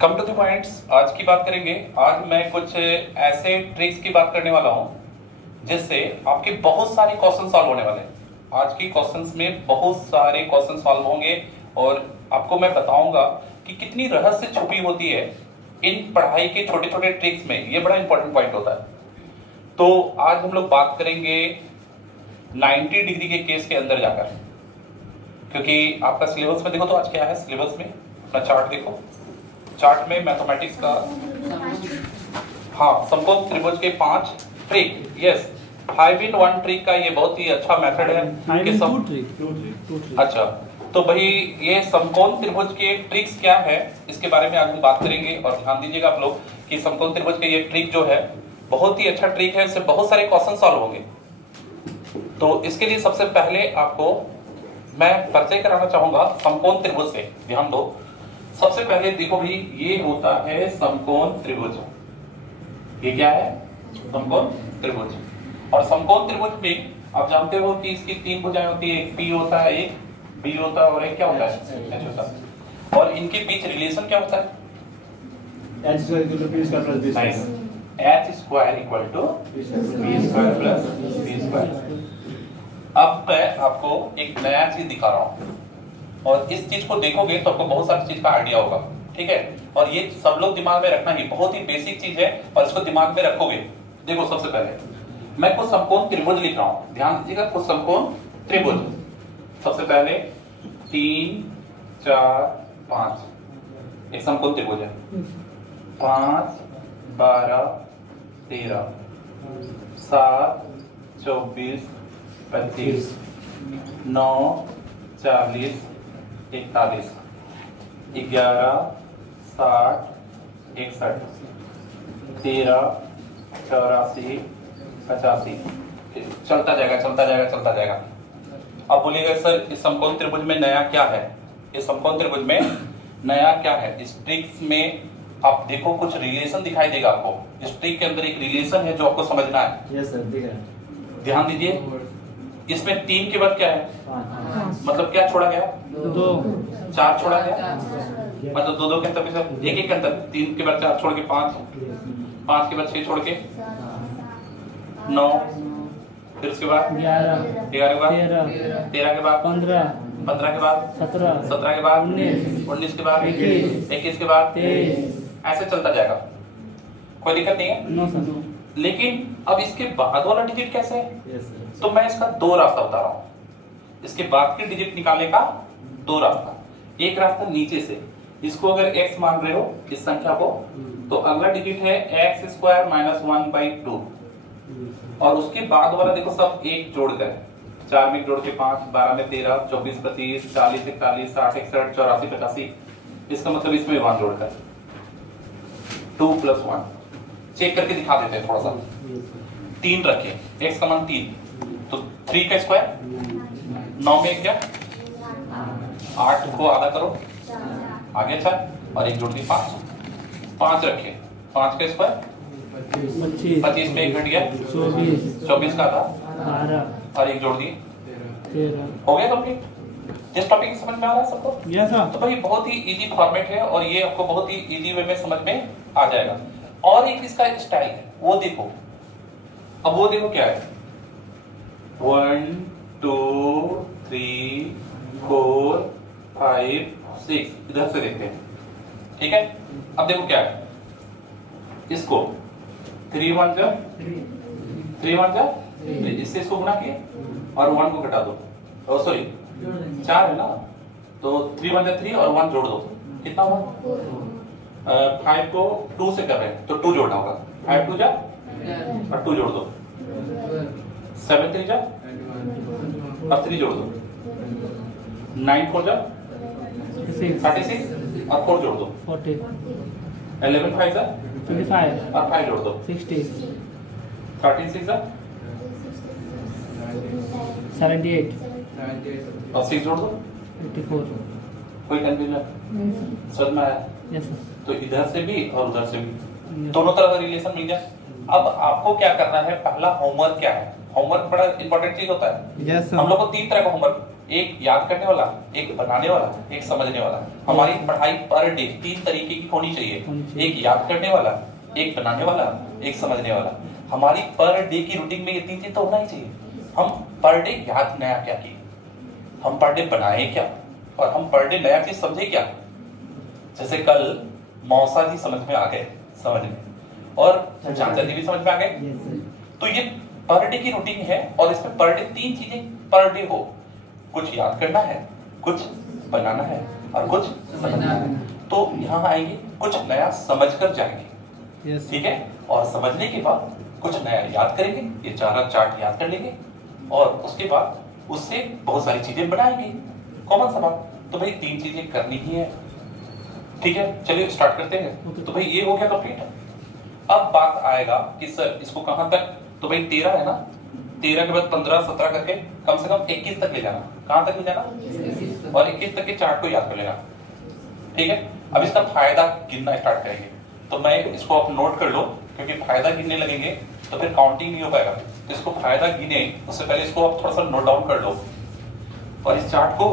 Come to the points. आज की बात करेंगे। आज मैं कुछ ऐसे ट्रिक्स की बात करने वाला हूं जिससे आपके बहुत सारे क्वेश्चन सॉल्व होने वाले हैं। आज की क्वेश्चंस में बहुत सारे क्वेश्चन सॉल्व होंगे और आपको मैं बताऊंगा कि कितनी रहस्य छुपी होती है इन पढ़ाई के छोटे छोटे ट्रिक्स में। ये बड़ा इंपॉर्टेंट पॉइंट होता है। तो आज हम लोग बात करेंगे 90 डिग्री के केस के अंदर जाकर, क्योंकि आपका सिलेबस में देखो तो आज क्या है। सिलेबस में अपना चार्ट देखो। चार्ट में मैथमेटिक्स का समकोण त्रिभुज के 5 ट्रिक। यस, 5 in 1 ट्रिक का ये बहुत ही अच्छा मेथड है कि अच्छा, तो भाई ये समकोण त्रिभुज के ट्रिक्स क्या है इसके बारे में आज हम बात करेंगे। और ध्यान दीजिएगा आप लोग कि समकोण त्रिभुज के ये ट्रिक जो है बहुत ही अच्छा ट्रिक है, इससे बहुत सारे क्वेश्चन सॉल्व होंगे। तो इसके लिए सबसे पहले आपको मैं परिचय कराना चाहूंगा समकोण त्रिभुज से। ध्यान दो, सबसे पहले देखो भाई, ये होता है समकोण त्रिभुज। ये क्या है? समकोण त्रिभुज। और समकोण त्रिभुज में आप जानते हो कि इसकी 3 भुजाएं होती है। एक पी होता है, एक बी होता है और एक क्या होता है? एच होता है। और इनके बीच रिलेशन क्या होता है? h square equal to p square plus b square. h square equal to b square plus b square। अब मैं आपको एक नया चीज दिखा रहा हूं और इस चीज को देखोगे तो आपको बहुत सारी चीज का आइडिया होगा। ठीक है, और ये सब लोग दिमाग में रखना ही बहुत ही बेसिक चीज है और इसको दिमाग में रखोगे। देखो, सबसे पहले मैं कुछ समकोण त्रिभुज लिख रहा हूं, ध्यान दीजिएगा। कुछ समकोण त्रिभुज, सबसे पहले 3 4 5 एक समकोण त्रिभुज है। 5 12 13 7 24 25 9 40 41 11 60 61 13 84 85 चलता जाएगा चलता जाएगा चलता जाएगा। अब बोलिएगा सर इस समकोण त्रिभुज में नया क्या है? इस समकोण त्रिभुज में नया क्या है? इस ट्रिक्स में आप देखो कुछ रिलेशन दिखाई देगा आपको। इस ट्रिक के अंदर एक रिलेशन है जो आपको समझना है। यस सर, दिख रहा है। ध्यान दीजिए, इसमें 3 के बाद क्या है? मतलब क्या छोड़ा गया? 2 4 छोड़ा गया, मतलब 2 के अंतर एक के अंतर। 3 के बाद 4 छोड़ के 5, 5 के बाद 6 छोड़ के 9, फिर उसके बाद 11 के बाद 13 के बाद 15 के बाद 17 के बाद 19 के बाद 21 के बाद 23, ऐसे चलता जाएगा। कोई दिक्कत नहीं है। लेकिन अब इसके बाद वाला डिजिट कैसे है? तो मैं इसका 2 रास्ता बता रहा हूं। इसके बाद के डिजिट निकालने का 2 रास्ता। एक रास्ता नीचे से, इसको अगर x मान रहे हो इस संख्या को, तो अगला डिजिट है x स्क्वायर माइनस 1/2। और उसके बाद वाला देखो सब एक जोड़कर, 4 में जोड़ के 5, 12 में 13, 24 25, 40 41, 60 61, 84 85। इसका मतलब इसमें 1 जोड़कर 2 + 1 चेक करके दिखा देते हैं थोड़ा सा। 3 रखे, x का मान 3, तो 3 का स्क्वायर 9 में क्या 8 को आधा करो, आगे 4 और 1 जोड़ दी 5। 5 रखे, 5 का स्क्वायर 25 में 1 घट गया 24 का आधा और 1 जोड़ दिए 13। हो गया कंप्लीट। इस टॉपिक समझ में आ रहा है सबको? Yes sir. तो भाई बहुत ही इजी फॉर्मेट है और ये आपको बहुत ही इजी वे में समझ में आ जाएगा। और एक इसका स्टाइल है, वो देखो। अब वो देखो क्या है, 1 2 3 4 5 6, इधर से देखते हैं। ठीक है, अब देखो क्या है, इसको 3 1 जा 3, इससे इसको गुणा किए और 1 को घटा दो। सॉरी 4 है ना, तो 3 1 जा 3 और 1 जोड़ दो, कितना हुआ? 5 को 2 से कर रहे हैं तो 2 जोड़ना होगा। 5 2 जा और 2 जोड़ दो, 7 3 जा और 3 जोड़ दो, 9 4 जा 36 और 4 जोड़ दो, 40, 11 5 जा 25 और 5 जोड़ दो, 60, 13 6 जा 78 और 6 जोड़ दो, 84। कोई कंफ्यूजन? समझ में आया? Yes sir. तो इधर से भी और उधर से भी दोनों तरह का रिलेशन मिल गया। अब आपको क्या करना है, पहला होमवर्क क्या है? होमवर्क बड़ा इंपॉर्टेंट चीज होता है। Yes sir. हम लोग को 3 तरह का होमवर्क एक याद करने वाला, एक बनाने वाला, एक समझने वाला। हमारी पढ़ाई पर डे 3 तरीके की होनी चाहिए, एक याद करने वाला, एक बनाने वाला, एक समझने वाला। हमारी पर डे की रूटीन में ये 3 चीज तो होना ही चाहिए। हम पर डे याद नया क्या किए, हम पर डे बनाए क्या, और हम पर डे नया चीज समझे क्या। जैसे कल मौसा जी समझ में आ गए, समझ में, और चाचा जी भी समझ में आ गए। तो ये पर डे की रूटीन है, और इसमें पर डे 3 चीजें पर डे हो, कुछ याद करना है, कुछ बनाना है, और कुछ समझना है। तो यहाँ आएंगे, कुछ नया समझ कर जाएंगे, ठीक है, और समझने के बाद कुछ नया याद करेंगे, ये 4 चार्ट याद कर लेंगे, और उसके बाद उससे बहुत सारी चीजें बनाएंगे। कॉमन सा बात। तो भाई 3 चीजें करनी ही है, ठीक है। चलिए स्टार्ट करते हैं। तो भाई ये हो गया कंप्लीट। अब बात आएगा कि सर इसको कहां तक, तो भाई 13 है ना, 13 के बाद 15 17 करके कम से कम 21 तक ले जाना। कहां तक ले जाना, और 21 तक के चार्ट को याद कर लेना, ठीक है। अब इसका फायदा गिनना स्टार्ट करेंगे। तो मैं इसको आप नोट कर लो, क्योंकि फायदा गिनने लगेंगे तो फिर काउंटिंग नहीं हो पाएगा। तो इसको फायदा गिने उससे पहले इसको आप थोड़ा सा नोट डाउन कर लो, और इस चार्ट को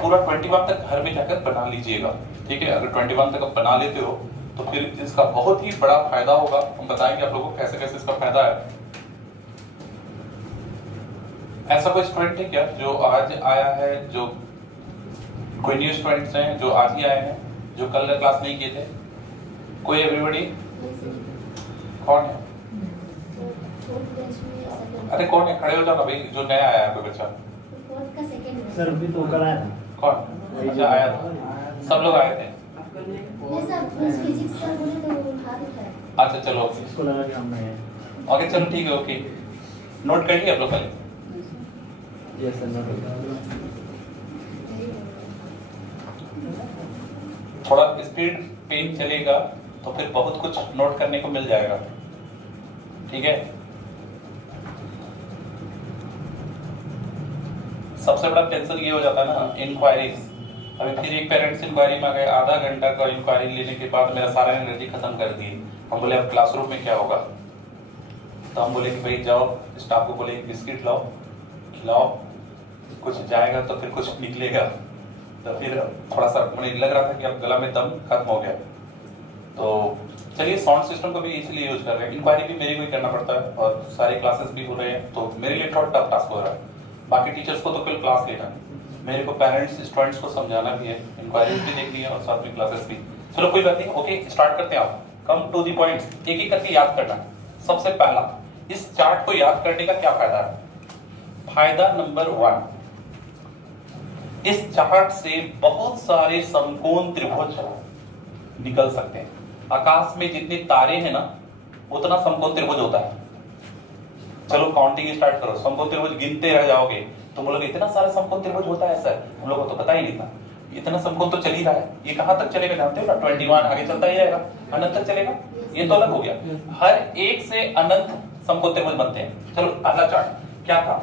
पूरा 21 तक घर में जाकर बना लीजिएगा, ठीक है। अगर 21 तक आप बना लेते हो तो फिर इसका बहुत ही बड़ा फायदा होगा। हम बताएंगे आप लोगों को कैसे कैसे इसका फायदा है। ऐसा कोई स्टूडेंट है क्या जो आज आया है, जो कोई न्यू स्टूडेंट्स हैं जो आज ही आए हैं, जो कल क्लास नहीं किए थे? कोई? एवरीबॉडी? कौन है? अरे कौन है, खड़े हो जाओ ना भाई, जो नया आया है कोई बच्चा। सर अभी तो कल आया था। कौन? अच्छा आया था, सब लोग आए थे। अच्छा चलो ओके, इसको लगा कि हम नहीं है। ओके चलो ठीक है, ओके नोट कर लिया आप लोग पहले। Yes sir, note. थोड़ा स्पीड पेन चलेगा तो फिर बहुत कुछ नोट करने को मिल जाएगा, ठीक है। सबसे बड़ा टेंशन ये हो जाता है ना, इंक्वायरीज। अभी फिर एक पेरेंट्स इंक्वायरी में आ गए, आधा घंटा का इंक्वायरी लेने के बाद मेरा सारा एनर्जी खत्म कर दिए। हम बोले अब क्लासरूम में क्या होगा, तो हम बोले कि भाई जाओ, स्टाफ को बोले एक बिस्किट लाओ, खिलाओ, कुछ जाएगा तो फिर कुछ निकलेगा। तो फिर थोड़ा सा मुझे लग रहा था कि अब गला में दम खत्म हो गया। तो चलिए साउंड सिस्टम को भी इसलिए यूज कर रहे हैं। इंक्वायरी भी मेरे को ही करना पड़ता है, और सारे क्लासेस भी हो रहे हैं, तो मेरे लिए थोड़ा टफ टास्क हो रहा है। बाकी टीचर्स को तो कल क्लास लेना है, मेरे को पेरेंट्स स्टूडेंट्स को समझाना भी है, इंक्वायरीज भी देखनी है, और साथ में क्लासेस भी। चलो कोई बात नहीं, ओके स्टार्ट करते हैं। आप कम टू दी पॉइंट्स, एक एक करके याद करना। सबसे पहला, इस चार्ट को याद करने का क्या फायदा है? फायदा नंबर 1, इस चार्ट से बहुत सारे समकोण त्रिभुज निकल सकते हैं। आकाश में जितने तारे हैं ना, उतना समकोण त्रिभुज होता है। चलो काउंटिंग स्टार्ट करो, समकोण त्रिभुज गिनते रह जाओगे तो बोलोगे इतना सारा समकोण त्रिभुज होता है सर, हम लोगों को तो पता ही नहीं था। इतना समकोण तो चल ही रहा है, ये कहां तक चलेगा जानते हो ना? 21 आगे चलता ही रहेगा, अनंत तक चलेगा। ये तो अलग हो गया, हर एक से अनंत समकोण त्रिभुज बनते हैं। चलो पहला चार्ट क्या था,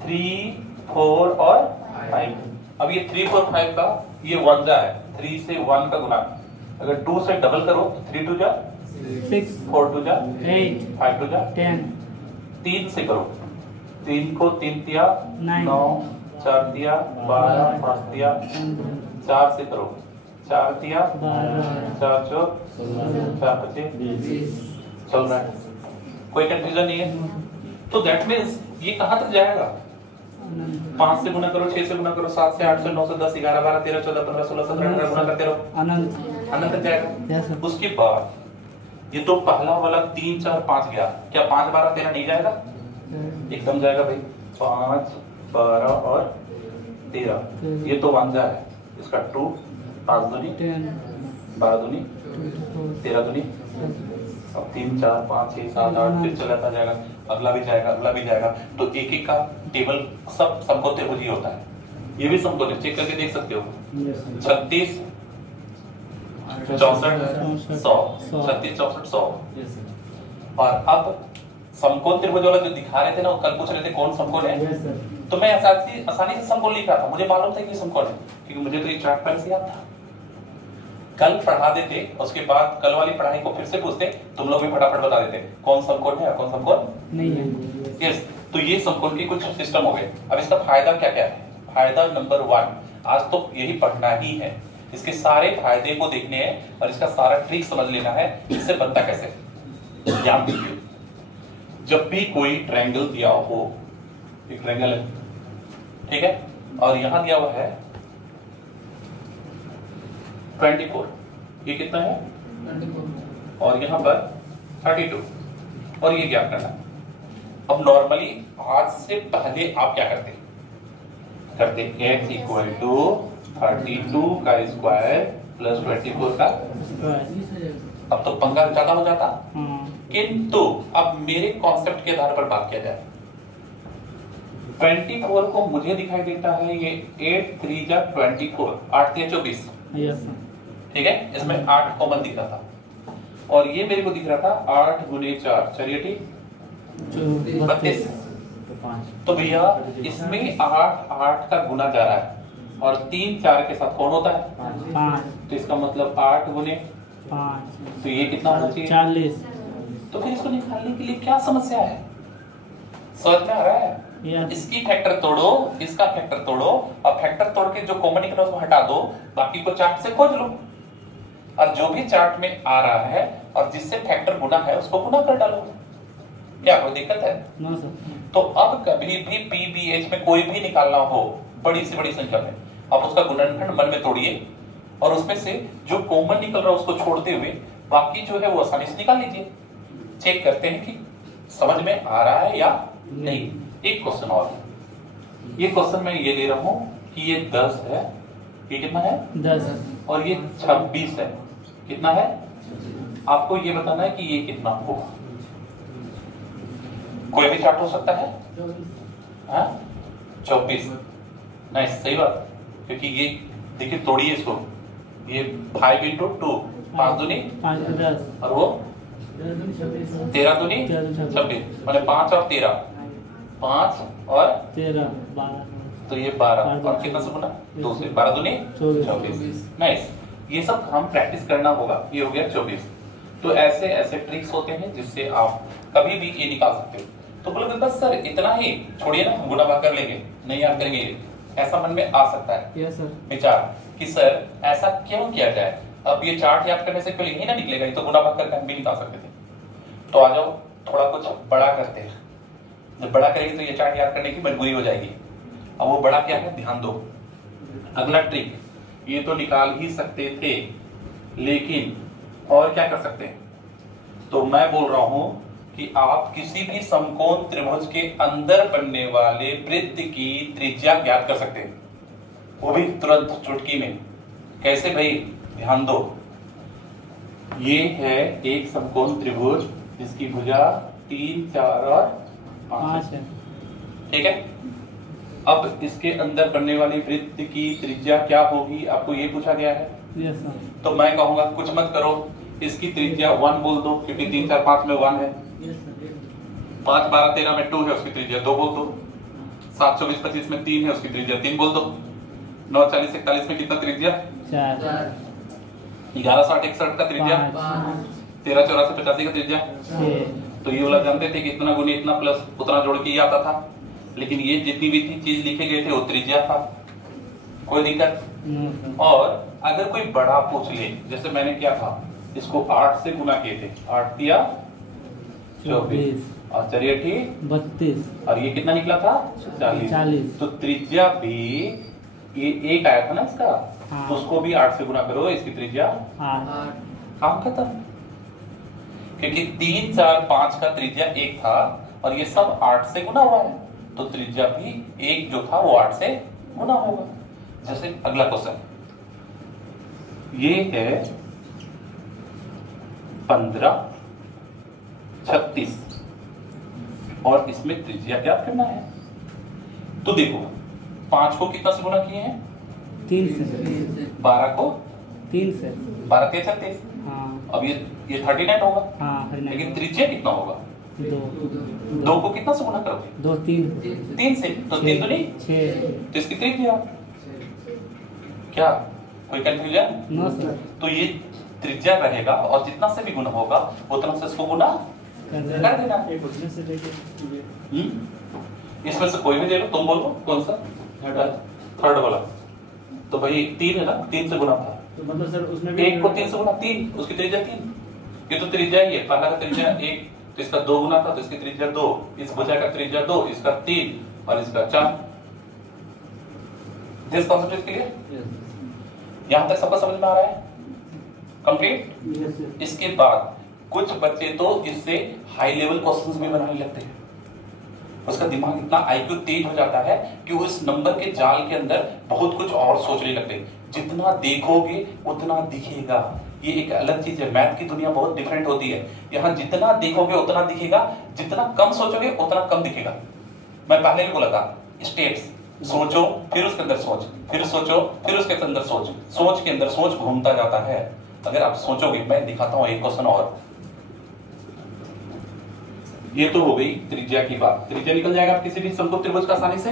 3, 4 और 5। अब ये 3, 4, 5 का ये वंजा है, 3 से 1 का गुना। अगर 2 से डबल करो तो 3 2 जा 6, 4 2 जा 8, 5 2 जा 10, 3 से करो, 3 को 3 दिया 9, 9, 4 दिया 12, 5 दिया 4 से करो, 4 दिया 4 4 4 बचे 20, चल रहा है, कोई कंफ्यूजन नहीं है। तो दैट मीन्स ये कहां तक जाएगा? 5 से गुना करो, 6 से गुना करो, 7 से 8 से 9 से 10 11 12 13 14 15 16 17 18 गुना करते रहो, अनंत। अनंत तक जाएगा। Yes, sir. उसके बाद ये तो पहला वाला 3 4 5 गया, क्या 5 12 13 नहीं जाएगा? एकदम जाएगा भाई, 5 12 और 13। ये तो वंजा है, इसका 2 5 दूनी 10, 12 दूनी 24, 13 दूनी, अब 3 4 5 6 7 8 फिर चलाता जाएगा, अगला भी जाएगा, अगला भी जाएगा। तो एक एक का टेबल सब समकोण त्रिभुज ही होता है। ये भी समकोण चेक करके देख सकते हो, 36 64 100, 36 64 100। और अब समकोण त्रिभुज वाला जो दिखा रहे थे ना, कल पूछ रहे थे कौन समकोण है, तो मैं आसानी से समकोण लिख रहा था, मुझे मालूम था कि समकोण है, क्योंकि मुझे तो ये चार्ट पहले से याद था। कल पढ़ा देते, उसके बाद कल वाली पढ़ाई को फिर से पूछते, तुम लोग भी फटाफट बता देते कौन समकोण है और कौन समकोण नहीं है। यस। तो ये समकोण के कुछ सिस्टम हो गए। अब इसका फायदा क्या क्या है? फायदा नंबर 1, आज तो यही पढ़ना ही है, इसके सारे फायदे को देखने हैं और इसका सारा ट्रिक समझ लेना है, इससे बनता कैसे। ध्यान दीजिए, जब भी कोई ट्रायंगल दिया हो, एक ट्रायंगल है, ठीक है, और यहां दिया हुआ है 24, ये कितना है 24 और यहाँ पर 32, और ये क्या करना। अब नॉर्मली आज से पहले आप क्या करते x इक्वल टू 32 का स्क्वायर प्लस 24 का, अब तो पंगा ज्यादा हो जाता। किंतु अब मेरे कॉन्सेप्ट के आधार पर बात किया जाए, 24 को मुझे दिखाई देता है ये 8 3 जा 24, 8 3 24, ठीक है, इसमें 8 कॉमन दिख रहा था, और ये मेरे को दिख रहा था 8 गुने 4, चलिए ठीक 32। तो भैया इसमें 8 8 का गुना जा रहा है, और 3 4 के साथ कौन होता है 5, तो इसका मतलब 8 गुने 5, तो ये कितना होना चाहिए 40। तो फिर इसको निकालने के लिए क्या समस्या है, समझ में आ रहा है। इसकी फैक्टर तोड़ो, इसका फैक्टर तोड़ो, और फैक्टर तोड़ के जो कॉमन निकला उसको हटा दो, बाकी को चार्ट से खोज लो, और जो भी चार्ट में आ रहा है और जिससे फैक्टर गुना है उसको गुना कर डालो, क्या कोई दिक्कत है। No sir. तो अब कभी भी पीबीएच में कोई भी निकालना हो बड़ी से बड़ी संख्या में, आप उसका गुणनखंड मन में तोड़िए, और उसमें से जो कॉमन निकल रहा है उसको छोड़ते हुए बाकी जो है वो आसानी से निकाल लीजिए। चेक करते हैं कि समझ में आ रहा है या नहीं। एक क्वेश्चन और, ये क्वेश्चन मैं ये ले रहा हूं कि ये 10 है, ये कितना है 10, और ये 26 है, कितना है, आपको ये बताना है कि ये कितना होगा। कोई भी चार्ट हो सकता है, 24, नहीं सही बात, क्योंकि ये देखिए तोड़िए इसको, ये 5 into 2, 5 दूनी 5 10, और वो 13 दूनी 26, मैंने 5 और 13, 5 और 13 12, तो ये 12, और कितना से गुना 2 से, 12 दूनी 24। नाइस, ये सब हम प्रैक्टिस करना होगा। ये हो गया 24। तो ऐसे ऐसे ट्रिक्स होते हैं जिससे आप कभी भी ये निकाल सकते हो। तो बोलोगे बस सर इतना ही, छोड़िए ना, गुना भाग कर लेंगे, नहीं याद करेंगे, ऐसा मन में आ सकता है यस सर विचार कि सर ऐसा क्यों किया जाए। अब ये चार्ट याद करने से पहले यही ना निकलेगा, ये तो गुना भाग करके हम भी निकाल सकते थे। तो आ जाओ थोड़ा कुछ बड़ा करते हैं, जब बड़ा करेंगे तो ये चार्ट याद करने की मजबूरी हो जाएगी। अब वो बड़ा क्या है, ध्यान दो, अगला ट्रिक, ये तो निकाल ही सकते थे, लेकिन और क्या कर सकते हैं। तो मैं बोल रहा हूं कि आप किसी भी समकोण त्रिभुज के अंदर बनने वाले वृत्त की त्रिज्या ज्ञात कर सकते हैं, वो भी तुरंत चुटकी में। कैसे भाई, ध्यान दो, ये है एक समकोण त्रिभुज जिसकी भुजा 3 4 और 5 है, ठीक है। अब इसके अंदर बनने वाली वृत्त की त्रिज्या क्या होगी, आपको ये पूछा गया है। Yes sir. तो मैं कहूंगा कुछ मत करो, इसकी त्रिज्या 1 बोल दो, क्योंकि 3 4 5 में 1 है। 5 12 13 में 2 है, उसकी त्रिज्या 2 बोल दो। 7 24 25 में 3 है, उसकी त्रिज्या 3 बोल दो। 9 40 41 में कितना त्रिज्या 4, 11 60 61 का त्रिज्या 13 84 85 का त्रिज्या 6। तो ये वाला जानते थे कि इतना गुने इतना प्लस उतना जोड़ के ये आता था, लेकिन ये जितनी भी चीज लिखे गए थे वो त्रिज्या था, कोई दिक्कत। और अगर कोई बड़ा पूछ ले, जैसे मैंने क्या था, इसको 8 से गुना किए थे, 8 दिया 24 और चलिए ठीक 32, और ये कितना निकला था 40। तो त्रिज्या भी ये एक आया था ना इसका, तो उसको भी 8 से गुना करो, इसकी त्रिज्या 8। काम खत्म, क्योंकि 3 4 5 का त्रिज्या 1 था और ये सब 8 से गुना हुआ है, तो त्रिज्या भी 1 जो था वो 8 से गुना होगा। जैसे अगला क्वेश्चन, ये है 15 36 और इसमें त्रिज्या क्या करना है। तो देखो 5 को कितना से गुना किए हैं 3 से, 12 को 3 से, 12 3 36। हाँ अब ये 39 होगा, हाँ, लेकिन त्रिज्या कितना होगा, 2 को कितना से गुना करोगे 2 3 3 से, तो 3 दूनी 6। तो इसकी त्रिज्या क्या, कोई कंफ्यूजन। No sir. तो ये त्रिज्या रहेगा और जितना से भी गुना होगा उतना से इसको गुना कर देना। इसमें से कोई भी दे लो, तुम बोलो कौन सा, थर्ड वाला तो भाई 3 है ना, 3 से गुना था तो मतलब सर उसमें भी एक को 3 से गुना 3, उसकी त्रिज्या 3, ये तो त्रिज्या ही है, पहला का त्रिज्या 1 तो इसका 2 गुना था तो इसकी त्रिज्या 2, इस भुजा का त्रिज्या 2, इसका 3 और इसका 4। This concept is clear? यहां तक सबको समझ में आ रहा है? कंप्लीट? इसके बाद कुछ बच्चे तो इससे हाई लेवल क्वेश्चंस भी बनाने लगते हैं, उसका दिमाग इतना आईक्यू तेज हो जाता है कि वो इस नंबर के जाल के अंदर बहुत कुछ और सोचने लगते हैं। जितना देखोगे उतना दिखेगा, ये एक अलग चीज है। मैथ की दुनिया बहुत डिफरेंट होती है, यहाँ जितना देखोगे उतना दिखेगा, जितना कम सोचोगे उतना कम दिखेगा। मैं पहले भी बोला था स्टेप्स, सोचो फिर उसके अंदर सोच, फिर सोचो फिर उसके अंदर सोच, सोच के अंदर सोच घूमता जाता है। अगर आप सोचोगे, मैं दिखाता हूं एक क्वेश्चन और। ये तो हो गई त्रिज्या की बात, त्रिज्या निकल जाएगा किसी भी समकोण त्रिभुज का आसानी से।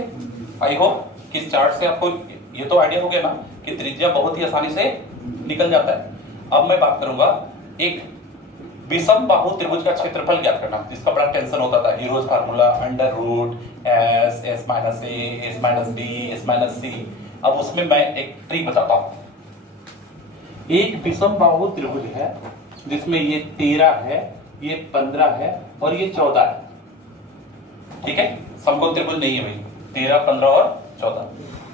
आई होप कि इस चार्ट से आपको ये तो आइडिया हो गया ना कि त्रिज्या बहुत ही आसानी से निकल जाता है। अब मैं बात करूंगा एक विषम बाहु त्रिभुज का क्षेत्रफल ज्ञात करना, जिसका बड़ा टेंशन होता था। Hero's formula under root S, S minus A, S minus B, S minus C. अब उसमें मैं एक ट्रिक बताता हूं। एक विषम बाहु त्रिभुज है जिसमें ये 13 है, ये 15 है और ये 14 है, ठीक है? समकोण त्रिभुज नहीं है भाई, 13, 15 और 14।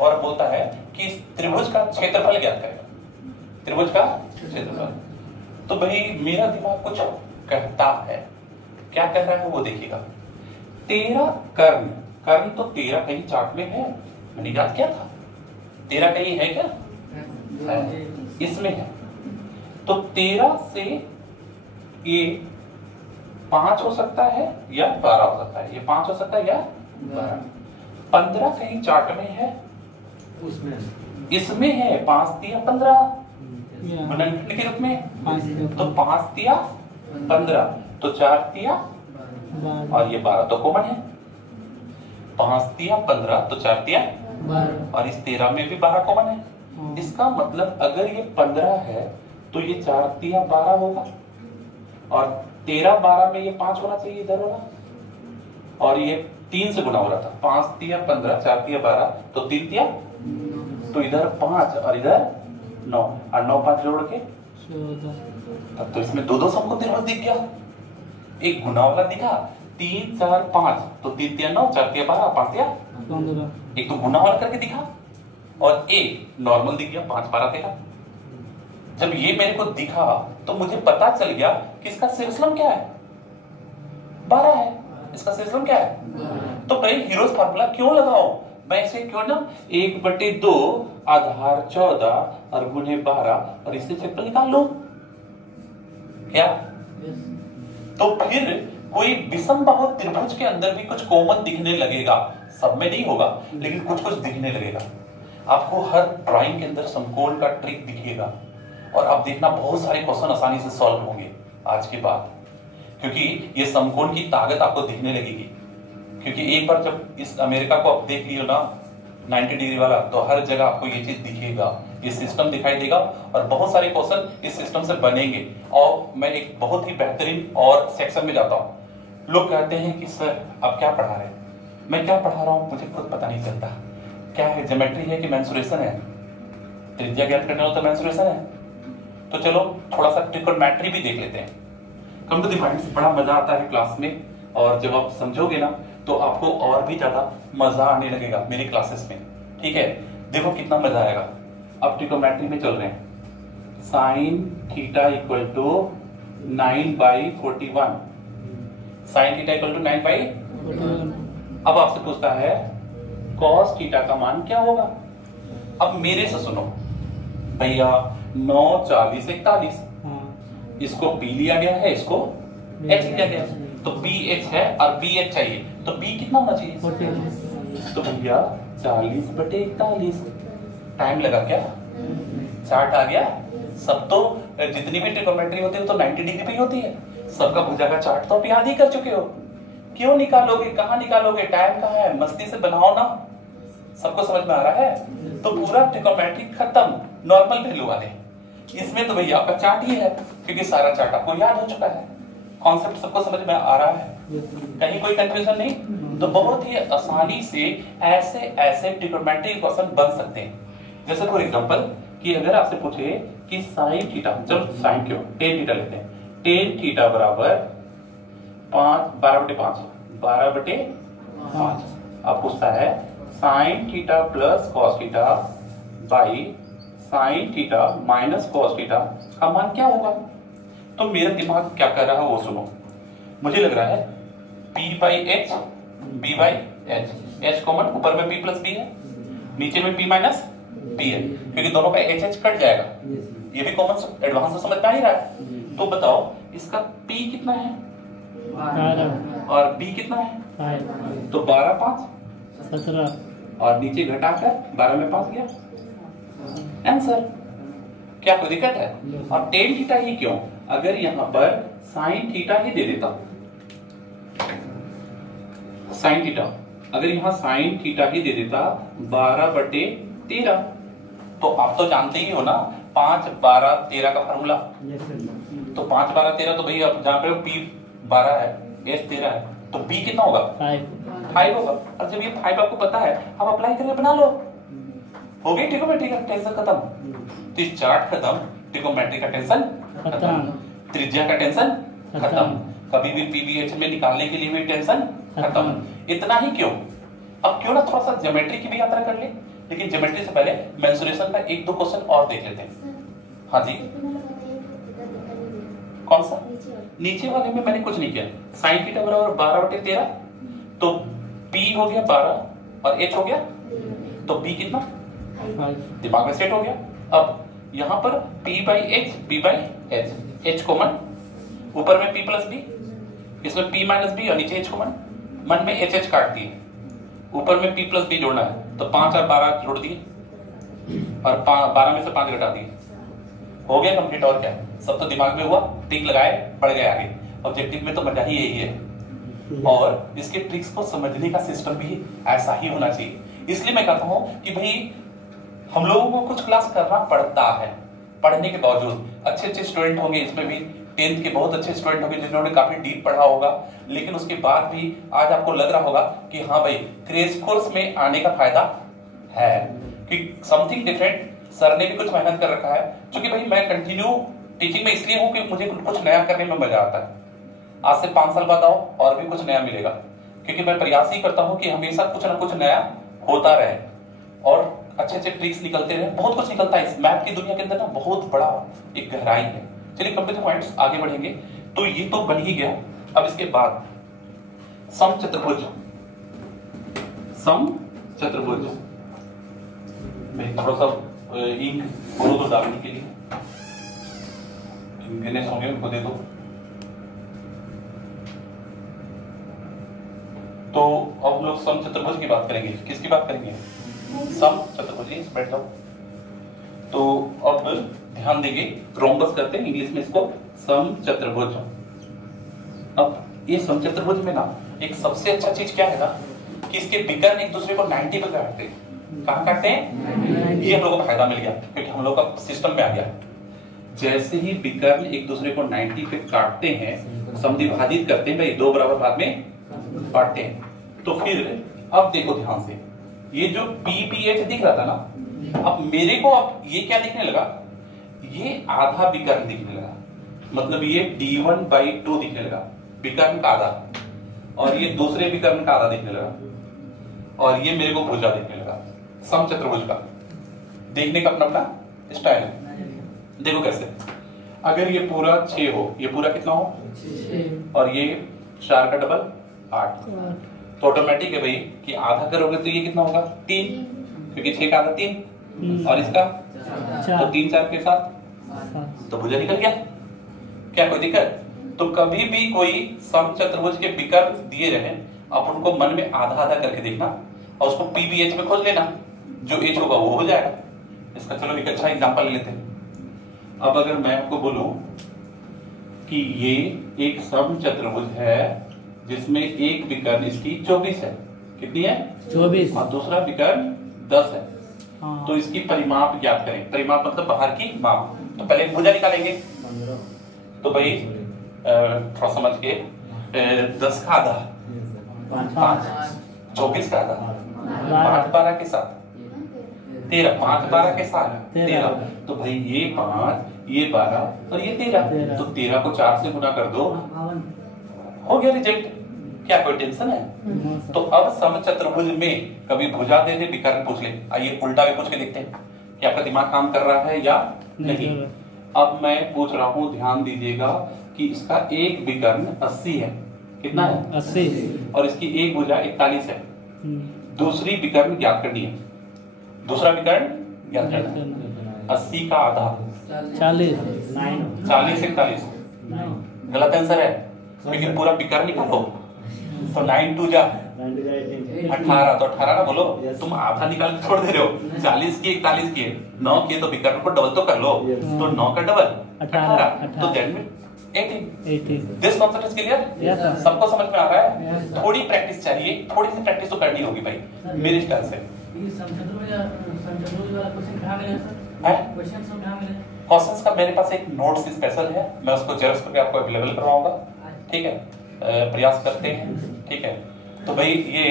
और बोलता है कि इस त्रिभुज का क्षेत्रफल ज्ञात करेगा, त्रिभुज का क्षेत्रफल। तो भाई मेरा दिमाग कुछ कहता है, क्या कह रहा है वो देखिएगा। 13 कर्ण, कर्ण तो 13 कहीं चार्ट में है, मैंने याद किया था 13 कहीं है क्या? है, इसमें है। तो 13 से ये 5 हो सकता है या 12 हो सकता है, ये 5 हो सकता है या 12। 15 कहीं चार्ट में है, उसमें इसमें है 5 तिया 15 गुणनखंड के रूप में, तो 5 तिया 15 तो 4 तिया और ये 12 तो कॉमन है। 5 तिया 15 तो 4 तिया 12 और इस 13 में भी 12 कॉमन है। इसका मतलब अगर ये 15 है तो ये 4 तिया 12 होगा और 13 12 में ये 5 होना चाहिए इधर होगा और ये 3 से गुना हो रहा था। 5 तिया 15, 4 तिया 12 तो 3 तिया, तो इधर 5 और इधर 9 और 9 5 जोड़ के 14। तब तो इसमें दो समकोण त्रिभुज दिख गया, एक गुना वाला दिखा 3 4 5 तो 3 तिया 9, 4 तिया 12, 5 तिया 15। एक तो गुना वाला करके दिखा और एक नॉर्मल दिख गया 5 12 13। जब ये मेरे को दिखा तो मुझे पता चल गया कि इसका शेषफल क्या है, 12 है। इसका शेषफल क्या है? तो भाई हीरोज फार्मूला क्यों लगाओ मैं इसे, क्यों ना 1/2 आधार 14 और गुणे 12 और इससे क्षेत्रफल निकाल लो क्या? तो फिर कोई विषम बाहु त्रिभुज के अंदर भी कुछ कॉमन दिखने लगेगा, सब में नहीं होगा लेकिन कुछ कुछ दिखने लगेगा। आपको हर ड्राइंग के अंदर समकोण का ट्रिक दिखेगा और आप देखना बहुत सारे क्वेश्चन आसानी से सॉल्व होंगे आज के बाद, क्योंकि ये समकोण की ताकत आपको दिखने लगेगी। क्योंकि एक बार जब इस अमेरिका को आप देख लियो ना 90 डिग्री वाला, तो हर जगह आपको ये चीज दिखेगा, ये सिस्टम दिखाई देगा और बहुत सारे क्वेश्चन इस सिस्टम से बनेंगे। और मैं एक बहुत ही बेहतरीन और सेक्शन में जाता हूँ। लोग कहते हैं कि सर आप क्या पढ़ा रहे हैं, मैं क्या पढ़ा रहा हूँ मुझे खुद पता नहीं चलता। क्या है, ज्योमेट्री है कि मेंसुरेशन है? त्रिज्या ज्ञात करना हो तो मेंसुरेशन है। तो चलो थोड़ा सा ट्रिगोनोमेट्री भी देख लेते हैं। कम टू द पॉइंट, बड़ा मजा आता है क्लास में और जब आप समझोगे ना तो आपको और भी ज्यादा मजा आने लगेगा मेरी क्लासेस में, ठीक है? देखो कितना मजा आएगा। अब ट्रिगोनोमेट्री में चल रहे हैं। Sine theta equal to 9/41, sine theta equal to 9/41। अब आपसे पूछता है कॉस थीटा का मान क्या होगा? अब मेरे से सुनो भैया, 9 40 41, इसको P लिया गया है, इसको H लिया गया है, तो BH है और BH चाहिए, तो B कितना होना चाहिए? 40। तो भैया 40/41। टाइम लगा क्या? चार्ट आ गया। सब तो जितनी भी ट्रिगोनोमेट्री होती है तो 90 डिग्री पे ही होती है। सबका भुजा का चार्ट तो आप याद ही कर चुके हो। क्यों निकालोगे, कहाँ निकालोगे, टाइम कहाँ है? मस्ती से बनाओ ना। सबको समझ में आ रहा है? तो पूरा ट्रिगोनोमेट्री खत्म, नॉर्मल वैल्यू वाले। इसमें तो भैया आपका चार्ट ही है, क्योंकि सारा चार्ट आपको याद हो चुका है। कॉन्सेप्ट सबको समझ में आ रहा है? कहीं कोई कंफ्यूजन नहीं? तो बहुत ही आसानी से ऐसे ऐसे ट्रिग्नोमेट्री क्वेश्चन बन सकते हैं। जैसे फॉर एग्जांपल कि अगर आपसे पूछे कि साइन थीटा, चलो साइन क्यों, टेन थीटा लेते हैं, टेन थीटा बराबर 12/5 अब पूछता है sine theta plus cos theta by sine theta minus cos theta का मान क्या होगा। तो मेरा दिमाग क्या कर रहा है वो सुनो। मुझे लग रहा है P by H, B by H, H common, ऊपर में P प्लस B है, नीचे में P माइनस B है, क्योंकि दोनों का एच एच कट जाएगा। ये भी कॉमन एडवांस समझ में आ ही रहा है। तो बताओ इसका P कितना है और B कितना है। तो 12 5 17 और नीचे घटाकर 12 में 5 गया आंसर। क्या कोई दिक्कत है। और टेन थीटा ही क्यों, अगर यहां पर साइन थीटा ही दे देता, साइन थीटा अगर यहां साइन थीटा ही दे देता 12/13, तो आप तो जानते ही हो ना 5 12 13 का फार्मूला। तो 5 12 13, तो भैया आप जहां पे P 12 है, S 13 है, तो B कितना होगा 5 होगा। और जब ये 5 आपको पता है, आप अप्लाई करके बना लो, हो गई ट्रिग्नोमेट्री का टेंशन खत्म। तो इस चार्ट खत्म, ट्रिग्नोमेट्री का टेंशन खत्म, त्रिज्या का टेंशन खत्म, कभी भी पीबीएच में निकालने के लिए भी टेंशन खत्म। इतना ही क्यों, अब क्यों ना थोड़ा सा ज्योमेट्री की भी यात्रा कर ले, लेकिन ज्योमेट्री से पहले मेंसुरेशन का एक दो क्वेश्चन और देख लेते हैं। हाँ जी, कौन सा नीचे वाले में मैंने कुछ नहीं किया। साइन थीटा बराबर 12/13, तो P हो गया 12 और H हो गया, तो B कितना दिमाग में सेट हो गया। अब यहां पर P by H, B by H, H common, ऊपर में P प्लस B, इसमें P माइनस B और नीचे H कॉमन, मन में H H काट दिए, ऊपर में P प्लस B जोड़ना है, तो 5 और 12 जोड़ दिए और 12 में से 5 घटा दिए, हो गया कंप्लीट। और क्या, सब तो दिमाग में हुआ, टिक लगाए, पढ़ गए आगे। ऑब्जेक्टिव में तो मजा ही यही है। और इसके ट्रिक्स को समझने का सिस्टम भी ऐसा ही होना चाहिए। इसलिए मैं कहता हूं कि भाई हम लोगों को कुछ क्लास करना पड़ता है, पढ़ने के बावजूद अच्छे अच्छे स्टूडेंट होंगे, इसमें भी 10th के बहुत अच्छे स्टूडेंट होंगे जिन्होंने काफी डीप पढ़ा होगा, लेकिन उसके बाद भी आज आपको लग रहा होगा कि हाँ भाई क्रेश कोर्स में आने का फायदा है, कि समथिंग डिफरेंट। सर ने भी कुछ मेहनत कर रखा है, क्योंकि भाई मैं कंटिन्यू टीचिंग में इसलिए हूं कि मुझे कुछ नया करने में मजा आता है। आज से 5 साल बाद आओ और भी कुछ नया मिलेगा, क्योंकि मैं प्रयास ही करता हूं कि हमेशा कुछ ना कुछ नया होता रहे और अच्छे अच्छे ट्रिक्स निकलते रहे। बहुत कुछ निकलता है इस मैथ की दुनिया के अंदर ना, बहुत बड़ा एक गहराई है। चलिए कंप्यूटर पॉइंट्स आगे बढ़ेंगे। तो ये तो बन ही गया। अब इसके बाद समचतुर्भुज, समचतुर्भुज में थोड़ा सा इंक बोलो तो डालने के लिए गणेश होंगे, उनको दे दो। तो अब लोग समचतुर्भुज की बात करेंगे। किसकी बात करेंगे, समचतुर्भुज। बैठ जाओ। तो अब ध्यान देंगे, रोम्बस करते हैं इंग्लिश में इसको, समचतुर्भुज। अब ये समचतुर्भुज में ना एक सबसे अच्छा चीज क्या है ना, कि इसके विकर्ण एक दूसरे को 90 पे काटते हैं। कहां काटते हैं, ये हम लोगों को फायदा मिल गया, क्योंकि हम लोग का सिस्टम में आ गया। जैसे ही विकर्ण एक दूसरे को 90 पे काटते हैं, समद्विभाजित करते हैं, भाई 2 बराबर भाग में बांटते हैं। तो फिर अब देखो ध्यान से, ये जो PPH दिख रहा था ना, अब मेरे को अब ये क्या दिखने लगा, ये आधा विकर्ण दिखने लगा। मतलब ये D1/2 दिखने लगा, विकर्ण का आधा, और ये दूसरे विकर्ण का आधा दिखने लगा, और ये मेरे को भुजा दिखने लगा। समचतुर्भुज का देखने का अपना अपना स्टाइल है। देखो कैसे, अगर ये पूरा 6 हो, ये पूरा कितना हो 6, और ये 4 का डबल 8, तो ऑटोमेटिक है भाई कि आधा करोगे तो ये कितना होगा 3, क्योंकि 6 का आधा 3, और इसका तो 3 4 के साथ, तो भुजा निकल गया। क्या कोई दिक्कत। तो कभी भी कोई समचतुर्भुज के विकर्ण दिए रहे, आप उनको मन में आधा आधा करके देखना और उसको PBH में खोज लेना, जो H होगा वो हो जाएगा। इसका चलो एक अच्छा एग्जांपल ले लेते हैं। अब अगर मैं आपको बोलूं कि ये एक समचतुर्भुज है जिसमें एक विकर्ण इसकी 24 है, कितनी है 24, और दूसरा विकर्ण 10 है। तो इसकी परिमाप ज्ञात करें। परिमाप मतलब बाहर की माप। तो पहले भुजा निकालेंगे। तो भाई थोड़ा समझ के 10 का आधा 5 24 का आधा 5 12 के साथ 13 5 12 के साथ 13 तो भाई ये 5 ये 12 और ये 13 तो 13 को 4 से गुना कर दो हो गया रिजेक्ट। क्या कोई टेंशन है? तो अब समचतुर्भुज में कभी भुजा दे दे विकर्ण पूछ ले। आइए उल्टा भी पूछ के देखते हैं कि आपका दिमाग काम कर रहा है या नहीं। अब मैं पूछ रहा हूं, ध्यान दीजिएगा कि इसका एक विकर्ण 80 है। कितना है? 80 और इसकी एक भुजा 41 है। दूसरी विकर्ण ज्ञात करनी है। दूसरा विकर्ण ज्ञात करना है। 80 का आधा 40 40 41 गलत आंसर है क्योंकि पूरा विकर्ण निकालो तो 9 2 जा 18 तो 18 ना बोलो। तुम आधा निकाल के छोड़ दे रहे हो। 40 की 41 की 9 की तो विकर्ण को डबल तो कर लो। तो 9 का डबल 18 तो that mean 80। This concept is clear? सबको समझ में आ रहा है? थोड़ी प्रैक्टिस चाहिए, थोड़ी सी प्रैक्टिस तो करनी होगी भाई मेरे ख्याल से। क्वेश्चंस का मेरे पास एक नोट्स स्पेशल है, मैं उसको जेरॉक्स करके आपको अवेलेबल करवाऊंगा। ठीक है, प्रयास करते हैं। ठीक है, तो भाई ये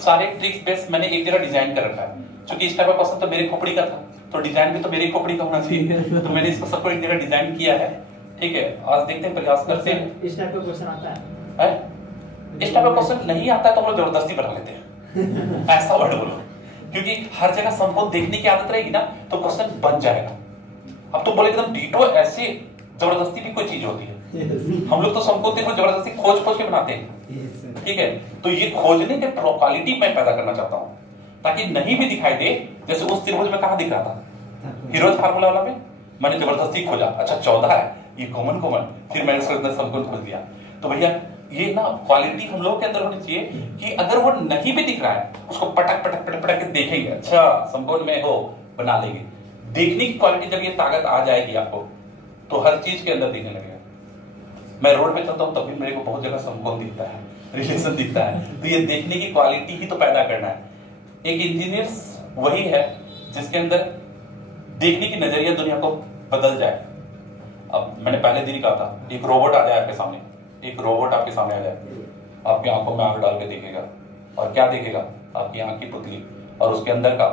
सारे ट्रिक्स बेस मैंने एक जगह डिजाइन कर रखा है। क्योंकि इस टाइप का क्वेश्चन तो मेरी खोपड़ी का था, तो डिजाइन भी तो मेरी खोपड़ी का होना चाहिए, तो मैंने इसको सबको एक जगह डिजाइन किया है। ठीक है, आज देखते हैं, प्रयास करते हैं। इस टाइप का क्वेश्चन आता है? इस टाइप का क्वेश्चन नहीं आता है तो हम लोग जबरदस्ती बना लेते हैं। ऐसा वर्ड बोलो, क्योंकि हर जगह समकोण देखने की आदत रहेगी ना तो क्वेश्चन बन जाएगा। अब तो बोले एकदम डीटो ऐसे जबरदस्ती भी कोई चीज होती है। हम लोग तो समकोण को जबरदस्ती खोज खोज के बनाते हैं। ठीक है, तो ये खोजने के क्वालिटी मैं पैदा करना चाहता हूँ ताकि नहीं भी दिखाई दे। जैसे उस त्रिभुज में कहाँ दिख रहा था? हीरोज फार्मूला वाला में मैंने जबरदस्ती खोजा, अच्छा 14 है, ये कॉमन फिर मैंने उसके अंदर समकोण खोज दिया। तो भैया ये ना क्वालिटी हम लोग के अंदर होनी चाहिए कि अगर वो नहीं भी दिख रहा है उसको पटक पटक पटक पटक के देखेंगे, अच्छा समकोण में हो, बना लेंगे। देखने की क्वालिटी जब ये ताकत आ जाएगी आपको तो हर चीज के अंदर दिखने लगेगा। मैं रोड पे चलता हूँ तब भी मेरे को बहुत जगह समकोण दिखता है, रिलेशन दिखता है। तो ये देखने की क्वालिटी ही तो पैदा करना है। एक इंजीनियर वही है जिसके अंदर देखने की नजरिया दुनिया को बदल जाए। अब मैंने पहले दिन ही कहा था, एक रोबोट आ जाए आपके सामने, एक रोबोट आपके सामने आ जाए, आपकी आंखों में आंख डाल के देखेगा और क्या देखेगा? आपकी आंख की पुतली और उसके अंदर का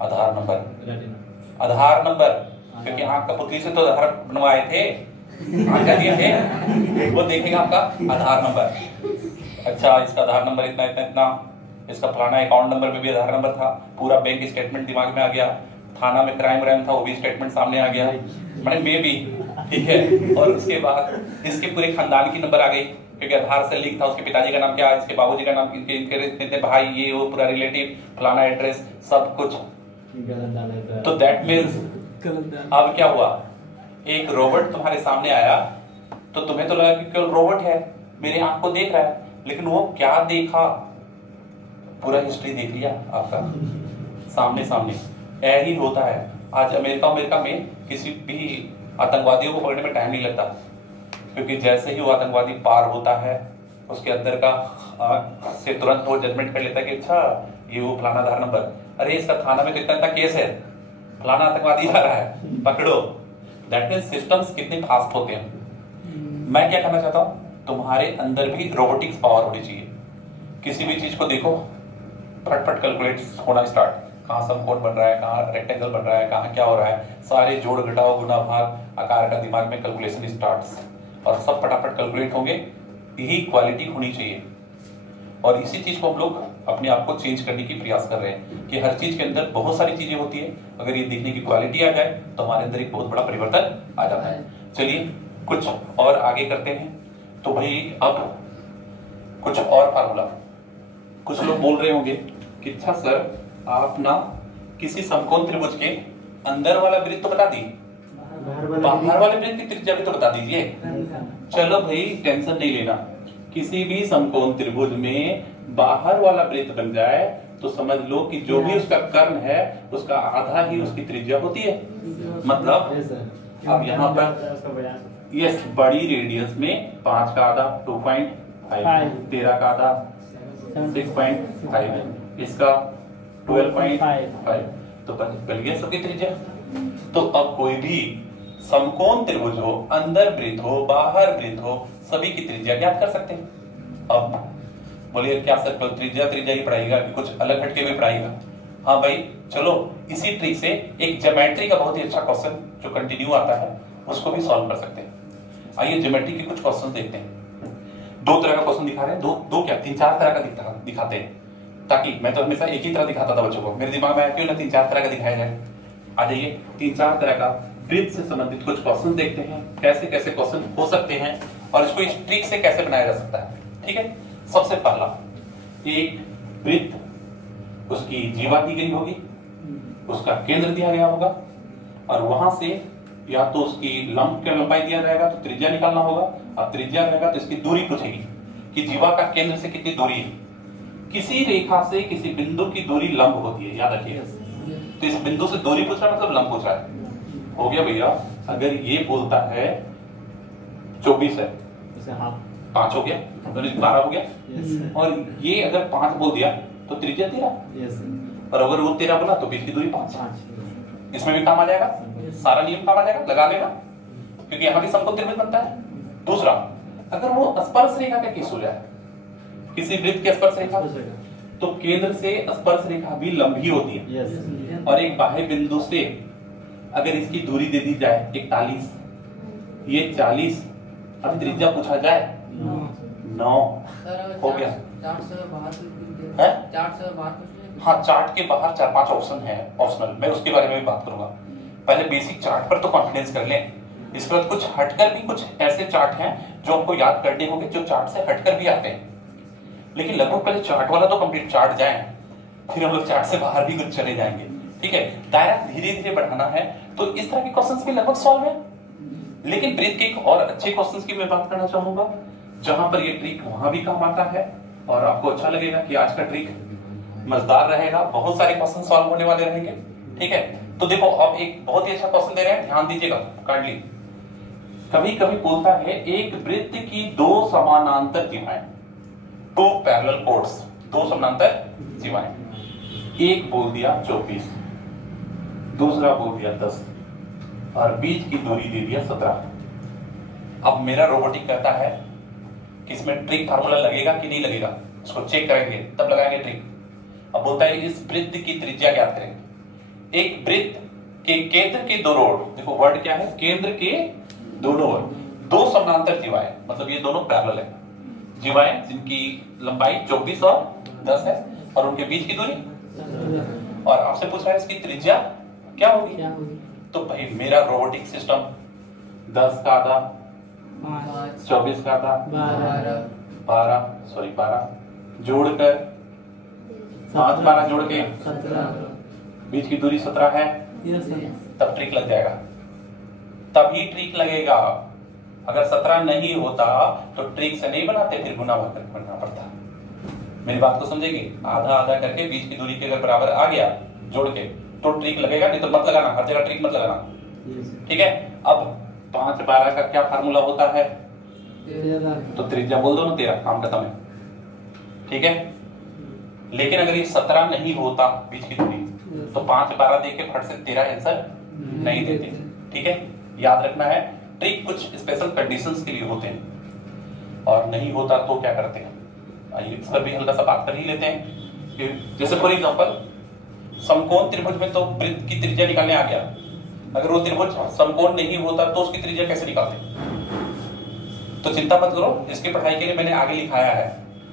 आधार नंबर, क्योंकि आंख का पुतली से तो आधार बनवाए थे, आंख का दिए थे, वो देखेगा आपका आधार नंबर। अच्छा इसका आधार नंबर इतना इतना इतना, इसका फलाना अकाउंट नंबर में भी आधार नंबर था, पूरा बैंक स्टेटमेंट दिमाग में आ गया, थाना में क्राइम व्राइम था वो भी स्टेटमेंट सामने आ गया, मैंने में भी। ठीक है, और उसके बाद इसके पूरे खानदान की नंबर आ गई क्योंकि आधार से लिंक था। उसके पिताजी का नाम क्या, इसके बाबूजी का नाम, इनके भाई, ये वो पूरा रिलेटिव, फलाना एड्रेस, सब कुछ। तो दैट मींस अब क्या हुआ, एक रोबोट तुम्हारे सामने आया तो तुम्हें तो लगा कि केवल रोबोट है, मेरे आंख को देख रहा है, लेकिन वो क्या देखा? पूरा हिस्ट्री देख लिया आपका सामने सामने। यही होता है आज अमेरिका में किसी भी आतंकवादियों को पकड़ने में टाइम नहीं लगता, क्योंकि जैसे ही वो आतंकवादी पार होता है उसके अंदर का से तुरंत वो जजमेंट कर लेता है कि अच्छा ये वो फलाना आधार नंबर, अरे इसका थाना में तो इतना केस है, फलाना आतंकवादी आ रहा है, पकड़ो। दैट मींस सिस्टम्स कितने फास्ट होते हैं। मैं क्या करना चाहता हूं, तुम्हारे अंदर भी रोबोटिक्स पावर होनी चाहिए। किसी भी चीज को देखो, फटफट कैलकुलेट होना स्टार्ट, कहाँ समकोण बन रहा है, कहाँ रेक्टेंगल बन रहा है, कहाँ क्या हो रहा है, सारे जोड़ घटाव गुना भाग आकार का दिमाग में कैलकुलेशन स्टार्ट्स, और सब फटाफट कैलकुलेट होंगे। यही क्वालिटी होनी चाहिए और इसी चीज को हम लोग अपने आप को चेंज करने की प्रयास कर रहे हैं कि हर चीज के अंदर बहुत सारी चीजें होती है, अगर ये देखने की क्वालिटी आ जाए तो हमारे अंदर एक बहुत बड़ा परिवर्तन आ जाता है। चलिए कुछ और आगे करते हैं। तो भाई अब कुछ और फार्मूला, कुछ लोग बोल रहे होंगे कि अच्छा सर आप ना किसी समकोण त्रिभुज के अंदर वाला वृत्त तो बता दी, बाहर वाले वृत्त की त्रिज्या भी तो बता दीजिए। चलो भाई टेंशन नहीं लेना, किसी भी समकोण त्रिभुज में बाहर वाला वृत्त बन जाए तो समझ लो कि जो भी उसका कर्ण है उसका आधा ही उसकी त्रिज्या होती है। मतलब अब यहाँ पर यस बड़ी रेडियस में 5 का आधा 2.5, 13 का आधा 6.5, इसका 12.5, तो बन गया सबकी त्रिज्या। तो अब कोई भी समकोण त्रिभुज हो, अंदर वृत्त हो, बाहर वृत्त हो, सभी की त्रिज्या ज्ञात कर सकते हैं। अब बोलिए क्या सर त्रिज्या त्रिज्या ही पढ़ाएगा कि कुछ अलग हटके भी पढ़ाएगा? हाँ भाई चलो, इसी ट्रिक से एक ज्योमेट्री का बहुत ही अच्छा क्वेश्चन जो कंटिन्यू आता है उसको भी सॉल्व कर सकते हैं। आइए ज्योमेट्री के कुछ क्वेश्चन देखते हैं। दो तरह का क्वेश्चन दिखा रहे हैं, दो क्या तीन चार तरह का दिखाते हैं, ताकि मैं तो हमेशा एक ही तरह दिखाता था बच्चों को, मेरे दिमाग में आया क्यों ना तीन चार तरह का दिखाया जाए। आ जाइए तीन चार तरह का वृत्त से संबंधित कुछ क्वेश्चन देखते हैं, कैसे कैसे क्वेश्चन हो सकते हैं और इसको इस ट्रिक से कैसे बनाया जा सकता है। ठीक है, सबसे पहला एक वृत्त, उसकी जीवा दी गई होगी, उसका केंद्र दिया गया होगा और वहां से या तो उसकी लंब की लंबाई दिया जाएगा तो त्रिज्या निकालना होगा, और त्रिज्या रहेगा तो इसकी दूरी पूछेगी कि जीवा का केंद्र से कितनी दूरी है। किसी रेखा से किसी बिंदु की दूरी लंब होती है, याद रखिएगा। तो इस बिंदु से दूरी पूछ रहा है मतलब लंब पूछ रहा है। हो गया भैया, अगर ये बोलता है 24 है, 5 हो गया, 12 हो गया, और ये अगर 5 बोल दिया तो त्रिज्या 13, और अगर वो 13 बोला तो बीच की दूरी 5। इसमें भी काम आ जाएगा, सारा नियम काम आ जाएगा, लगा लेगा, क्योंकि यहां भी समकोण त्रिभुज बनता है। दूसरा, अगर वो स्पर्श रेखा का केस हो जाए, किसी वृत्त की स्पर्श रेखा, तो केंद्र से स्पर्श रेखा भी लंबी होती है, और एक बाह्य बिंदु से अगर इसकी दूरी दे दी जाए 41, ये 40, अब त्रिज्या पूछा जाए 9, हो गया। हाँ, चार्ट के बाहर 4-5 ऑप्शन है ऑप्शनल, मैं उसके बारे में भी बात करूंगा। पहले बेसिक चार्ट पर तो कॉन्फिडेंस कर लें, इसके बाद कुछ हटकर भी कुछ ऐसे चार्ट हैं जो आपको याद करने होंगे, जो चार्ट से हटकर भी आते हैं। लेकिन लगभग पहले चार्ट वाला तो कंप्लीट चार्ट जाए, फिर हम लोग चार्ट से बाहर भी कुछ चले जाएंगे। ठीक है, दायरा धीरे धीरे बढ़ाना है, तो इस तरह के क्वेश्चंस के लगभग सॉल्व है। लेकिन ब्रीथ के एक और अच्छे क्वेश्चंस की मैं बात करना चाहूंगा, जहां पर ये ट्रिक वहां भी काम आता है और आपको अच्छा लगेगा कि आज का ट्रिक मजेदार रहेगा, बहुत सारे क्वेश्चन सॉल्व होने वाले रहेंगे। ठीक है, तो देखो अब एक बहुत ही अच्छा क्वेश्चन दे रहे हैं, ध्यान दीजिएगा काइंडली। कभी कभी बोलता है एक वृत्त की 2 समानांतर जीवाएं, 2 पैरेलल कोड्स, 2 समानांतर जीवाएं, एक बोल दिया 24, दूसरा बोल दिया 10, और बीच की दूरी दे दिया 17। अब मेरा रोबोटिक कहता है कि इसमें ट्रिक फार्मूला लगेगा कि नहीं लगेगा, इसको चेक करेंगे तब लगाएंगे ट्रिक। अब बोलता है इस वृत्त की त्रिज्या ज्ञात करेंगे। एक वृत्त के केंद्र के दोनों ओर, देखो वर्ड क्या है, केंद्र के दोनों ओर 2 समानांतर जीवाएं, मतलब ये दोनों पैरेलल है, जीवाएं जिनकी लंबाई 24 और 10 है, और उनके बीच की दूरी, और आपसे पूछ रहा है इसकी त्रिज्या क्या होगी। तो भाई मेरा रोबोटिक सिस्टम 10 का आधा, 24 का आधा, 12 जोड़कर 5-12 जोड़ के 17, बीच की दूरी 17 है, तब ट्रिक लग जाएगा, तभी ट्रिक लगेगा। अगर 17 नहीं होता तो ट्रिक से नहीं बनाते, फिर गुना भाग करके बनना पड़ता। मेरी बात को समझेंगे, आधा आधा करके बीच की दूरी के अगर बराबर आ गया जोड़ के तो ट्रिक लगेगा, नहीं तो मत लगाना, हर जगह ट्रिक मत लगाना। ठीक है, अब 5-12 का क्या फार्मूला होता है, तो त्रिज्या बोल दो ना 13, काम खत्म है। ठीक है, लेकिन अगर ये 17 नहीं होता बीच की दूरी, तो 5-12 देके फट से 13 आंसर नहीं देते। ठीक है, याद रखना है, ट्रिक कुछ स्पेशल कंडीशंस के लिए होते हैं, और नहीं होता तो क्या करते हैं, आइए इस पर भी हल्का सा बात कर ही लेते हैं। कि जैसे फॉर एग्जांपल समकोण त्रिभुज में तो वृत्त की त्रिज्या निकालने आ गया, अगर वो त्रिभुज समकोण नहीं होता तो उसकी त्रिज्या कैसे निकालते, तो चिंता मत करो, इसकी पढ़ाई के लिए मैंने आगे लिखाया है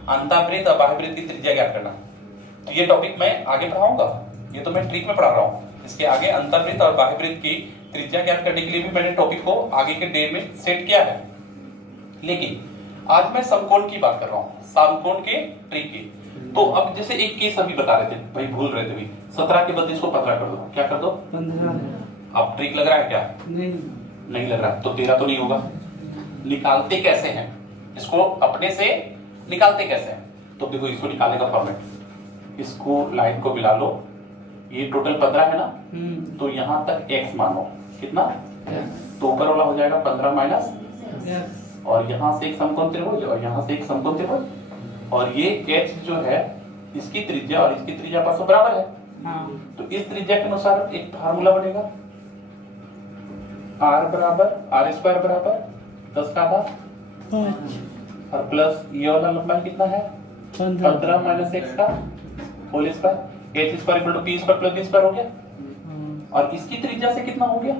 अंतःवृत्त और बाह्यवृत्त की त्रिज्या ज्ञात करना। तो ये टॉपिक मैं आगे पढ़ाऊंगा, ये तो मैं ट्रिक में पढ़ा रहा हूँ, इसके आगे अंतःवृत्त और बाह्यवृत्त की त्रिज्या ज्ञात करने के लिए भी मैंने टॉपिक को आगे के डे में सेट किया है। लेकिन आज मैं समकोण की बात कर रहा हूँ, समकोण के ट्रिक की। तो अब जैसे एक केस अभी बता रहे थे, भाई भूल रहे थे, 17 के बदले इसको 15 कर दो, क्या कर दो 15। अब ट्रिक लग रहा है क्या, नहीं लग रहा, तो 13 तो नहीं होगा। निकालते कैसे हैं इसको, अपने से निकालते कैसे हैं, तो देखो इसको निकालने का फॉर्मेट, इसको लाइन को मिला लो, ये टोटल 15 है ना, तो यहां तक x मानो कितना, तो ऊपर वाला हो जाएगा 15 माइनस, और यहां से एक समकोण त्रिभुज और यहां से एक समकोण त्रिभुज, और ये h जो है इसकी त्रिज्या और इसकी त्रिज्या आपस में बराबर है। तो इस त्रिज्या के अनुसार एक फार्मूला बनेगा, r बराबर r² बराबर 10 का आधा और प्लस ये वाला लंबाई कितना है 15 माइनस एक्स का whole square, H square equal to P square plus B square हो गया। और इसकी त्रिज्या से कितना हो गया,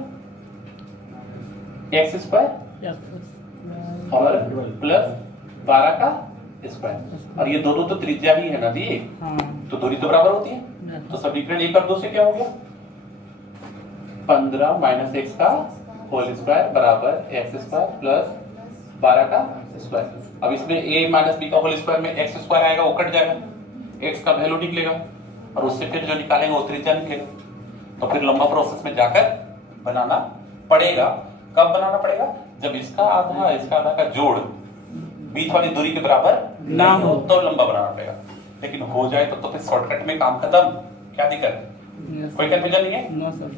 एक्स स्क्वायर और प्लस 12 का स्क्वायर। और ये दोनों तो त्रिज्या ही है ना जी, तो दूरी तो बराबर होती है। तो समीकरण 1 और 2 से क्या हो गया, 15 माइनस एक्स का होल स्क्वायर बराबर एक्स स्क्वायर प्लस 12 का स्क्वायर। अब इसमें a माइनस बी का होल स्क्वायर में एक्स स्क्वायर आएगा, वो कट जाएगा, एक्स का वैल्यू निकलेगा और उससे फिर जो निकालेंगे वो त्रिज्या निकलेगा। तो फिर लंबा प्रोसेस में जाकर बनाना पड़ेगा। कब बनाना पड़ेगा, जब इसका आधा का जोड़ बीच वाली दूरी के बराबर ना हो तो लंबा बनाना पड़ेगा। लेकिन हो जाए तो फिर शॉर्टकट में काम खत्म, क्या दिक्कत है? कोई कंफ्यूजन नहीं है?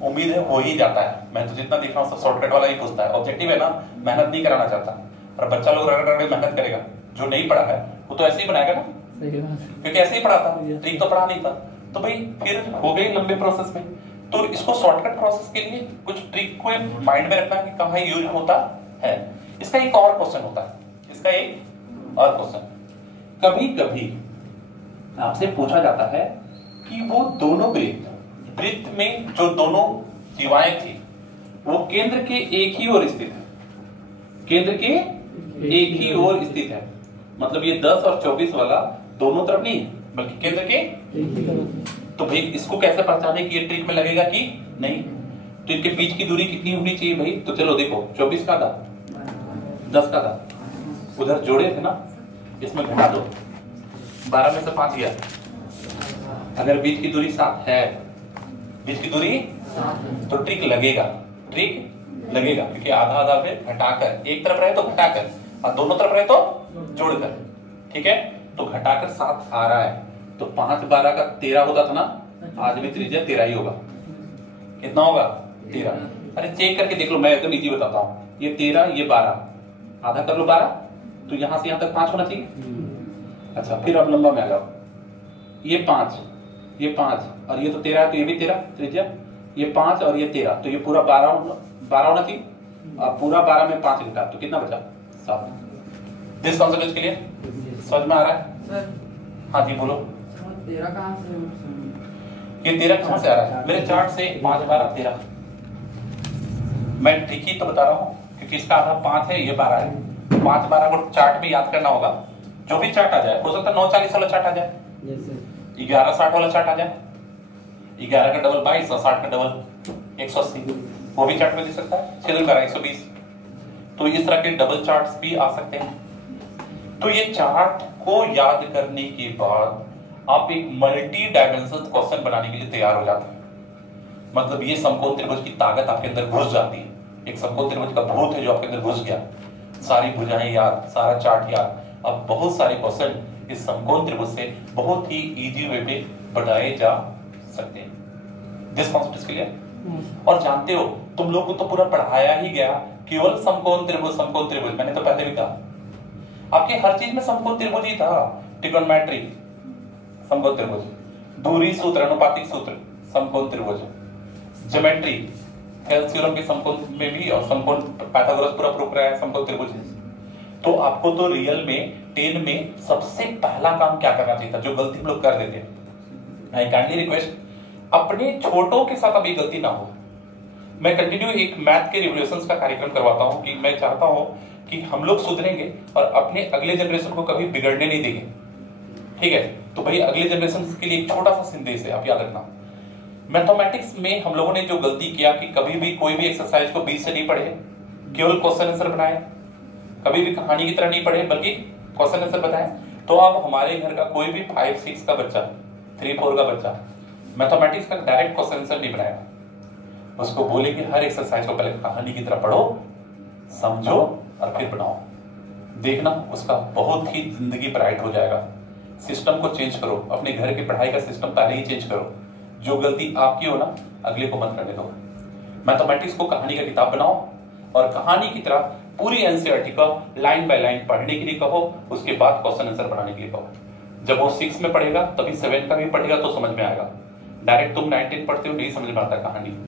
उम्मीद है हो ही जाता है। मैं तो जितना देख रहा हूँ सब शॉर्टकट वाला ही पूछता है। ऑब्जेक्टिव है ना, मेहनत नहीं कराना चाहता, और बच्चा लोग रगड़ रगड़ मेहनत करेगा। जो नहीं पढ़ा है वो तो ऐसे ही बनाएगा ना, क्योंकि ऐसे ही पढ़ा था, ट्रिक तो पढ़ा नहीं था। तो भाई फिर हो गई लंबे प्रोसेस में। तो इसको शॉर्टकट प्रोसेस के लिए कुछ ट्रिक को माइंड में रखना कि कहाँ यूज होता है। इसका एक और क्वेश्चन होता है, इसका एक और क्वेश्चन कभी कभी आपसे पूछा जाता है कि वो दोनों वृत्त में जो दोनों जीवाएं थी वो केंद्र के एक ही ओर स्थित है, केंद्र के एक ही ओर स्थित है। मतलब ये 10 और 24 वाला दोनों तरफ नहीं है, बल्कि केंद्र के। तो भाई इसको कैसे पहचाने कि ये ट्रिक में लगेगा कि नहीं? तो इनके बीच की दूरी कितनी होनी चाहिए भाई? तो चलो देखो, 24 का था, 10 का था, उधर जोड़े थे ना, इसमें घटा दो, 12 में से 5 गया। अगर बीच की दूरी 7 है, बीच की दूरी तो ट्रिक लगेगा, ट्रिक लगेगा, क्योंकि आधा आधा में घटाकर, एक तरफ रहे तो घटाकर और दोनों तरफ रहे तो जोड़कर। ठीक है, तो घटाकर 7 आ रहा है, तो 5 12 का 13 होता था ना, आज भी त्रिज्या 13 ही होगा। कितना होगा? 13। अरे चेक करके देख लो, मैं एकदम इजी बताता हूँ। ये 13, ये 12, आधा कर लो 12, तो यहां से यहां तक 5 होना चाहिए। अच्छा, फिर अब लंबा में आ जाओ, ये 5, ये 5 और ये तो 13 है, तो ये भी 13 त्रिज्या, ये 5 और ये 13, तो ये पूरा 12 होना चाहिए। और पूरा 12 में 5 घटा तो कितना बचा? 7। This concept is clear? समझ में आ रहा है सर? हाँ जी बोलो। 13 कहां से? ये 13 कहां से आ रहा है? मेरे चार्ट से 5 12 13। मैं ठीक ही तो बता रहा हूँ, क्योंकि इसका आधा 5 है, ये 12 है। 5 12 को चार्ट में याद करना होगा, जो भी चार्ट आ जाए। हो सकता है 9 40 वाला चार्ट आ जाए, 11 60 वाला चार्ट आ जाए, 11 का डबल 22 और 60 का डबल 180, वो भी चार्ट में दे सकता है। 6 का 120, तो इस तरह के डबल चार्ट्स भी आ सकते हैं। तो ये चार्ट को याद करने के बाद आप एक मल्टी डायमेंशनल क्वेश्चन बनाने के लिए तैयार हो जाते हैं। मतलब ये समकोण त्रिभुज की ताकत आपके अंदर घुस जाती है। एक समकोण त्रिभुज का भूत है जो आपके अंदर घुस गया, सारी भुजाएं याद, सारा चार्ट याद। अब बहुत सारे क्वेश्चन इस समकोण त्रिभुज से बहुत ही इजी वे में बनाए जा सकते हैं। This concept is clear? और जानते हो, तुम लोग को तो पूरा पढ़ाया ही गया केवल समकोण त्रिभुज, समकोण त्रिभुज। मैंने तो पहले भी कहा आपके हर चीज में समकोण त्रिभुज ही था। ट्रिगोनोमेट्री समकोण त्रिभुज, दूरी सूत्र, अनुपातिक सूत्र समकोण त्रिभुज, ज्योमेट्री थ्योरम के समकोण में भी, और समकोण पाइथागोरस पूरा प्रूफ कराया है समकोण त्रिभुज। तो आपको तो रियल में 10 में सबसे पहला काम क्या करना चाहिए था, जो गलती हम लोग कर देते हैं। आई काइंडली रिक्वेस्ट, अपने छोटों के साथ अब ये गलती ना हो। मैं कंटिन्यू एक मैथ के रिवोल्यूशंस का कार्यक्रम करवाता हूं कि मैं चाहता हूं कि हम लोग सुधरेंगे और अपने अगले जनरेशन को कभी बिगड़ने नहीं देंगे। ठीक है, तो भाई अगले जनरेशन के लिए एक छोटा सा संदेश है, आप याद रखना। मैथमेटिक्स में हम लोगों ने जो गलती किया कि कभी भी कोई भी एक्सरसाइज को बीच से नहीं पढ़े, केवल क्वेश्चन आंसर बनाए, कभी भी कहानी की तरह नहीं पढ़े बल्कि क्वेश्चन आंसर बताए। तो अब हमारे घर का कोई भी 5 6 का बच्चा, 3 4 का बच्चा मैथमेटिक्स का डायरेक्ट क्वेश्चन आंसर नहीं बनाएगा। उसको बोलेंगे हर एक्सरसाइज को पहले कहानी की तरह पढ़ो, समझो और फिर बनाओ। देखना उसका बहुत ही जिंदगी ब्राइट हो जाएगा। सिस्टम को चेंज करो, अपने घर की पढ़ाई का सिस्टम पहले ही चेंज करो। जो गलती आपकी हो ना, अगले को मत करने दो। मैथमेटिक्स को कहानी का किताब बनाओ और कहानी की तरह पूरी एनसीईआरटी का लाइन बाय लाइन पढ़ने के लिए कहो, उसके बाद क्वेश्चन आंसर बनाने के लिए कहो। जब वो 6 में पढ़ेगा तभी 7 का भी पढ़ेगा तो समझ में आएगा। डायरेक्ट तुम 9 10 पढ़ते हो, नहीं समझ में आता कहानी।